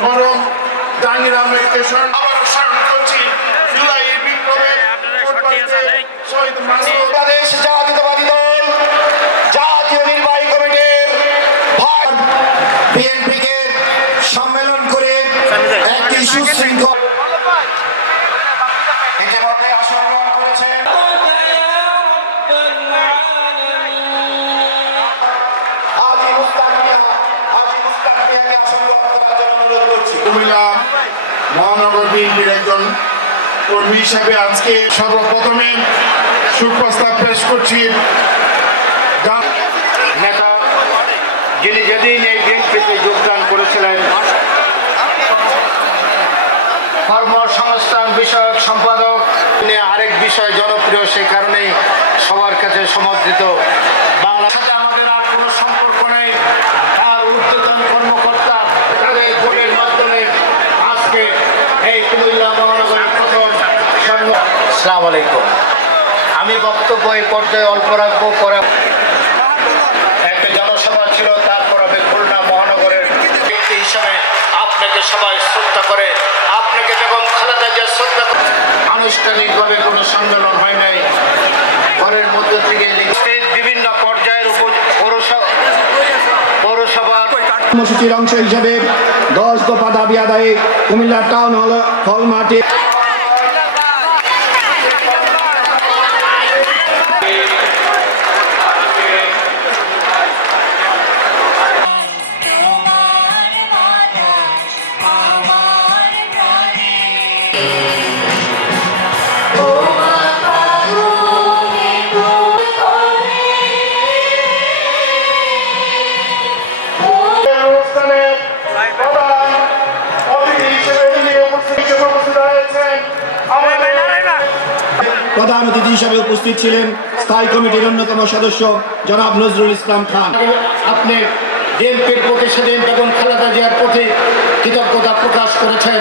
মরম Jahangir station আবার স্মরণ করছি। জুলাই বিপ্লবে শহীদ বাংলাদেশ বিএনপিকে সম্মেলন করে একটি সুশৃঙ্খল বিএনপির একজন কর্মী হিসাবে আজকে সর্বপ্রথমে সুপ্রস্তাব পেশ করছি। যিনি যেদিন এই বিএনপিতে যোগদান করেছিলেন, কর্মসংস্থান বিষয়ক সম্পাদক আরেক বিষয় জনপ্রিয়, সেই কারণেই সবার কাছে সমর্থিত বাংলার প্রথম আলাইকুম। আমি বক্তব্য এই পর্যায়ে অল্প রাখব পরে একটা জনসভা ছিল তারপর আমি খুলনা মহানগরের ব্যক্তি হিসাবে আপনাকে সবাই শ্রদ্ধা করে আপনাকে যখন খালেদা জিয়া শ্রদ্ধা করে আনুষ্ঠানিকভাবে কোনো সম্মেলন হয় নাই। ঘরের মধ্যে থেকে বিভিন্ন পর্যায়ের উপর পৌরসভা পৌরসভার কর্মসূচির অংশ হিসেবে দশ দফা দাবি আদায়ে কুমিল্লা টাউন হল হল মাঠে প্রধান অতিথি হিসাবে উপস্থিত ছিলেন স্থায়ী কমিটির অন্যতম সদস্য জনাব নজরুল ইসলাম খান। আপনি বিএনপির পেট সেদিন যখন খালেদা জিয়ার প্রতি কৃতজ্ঞতা প্রকাশ করেছেন।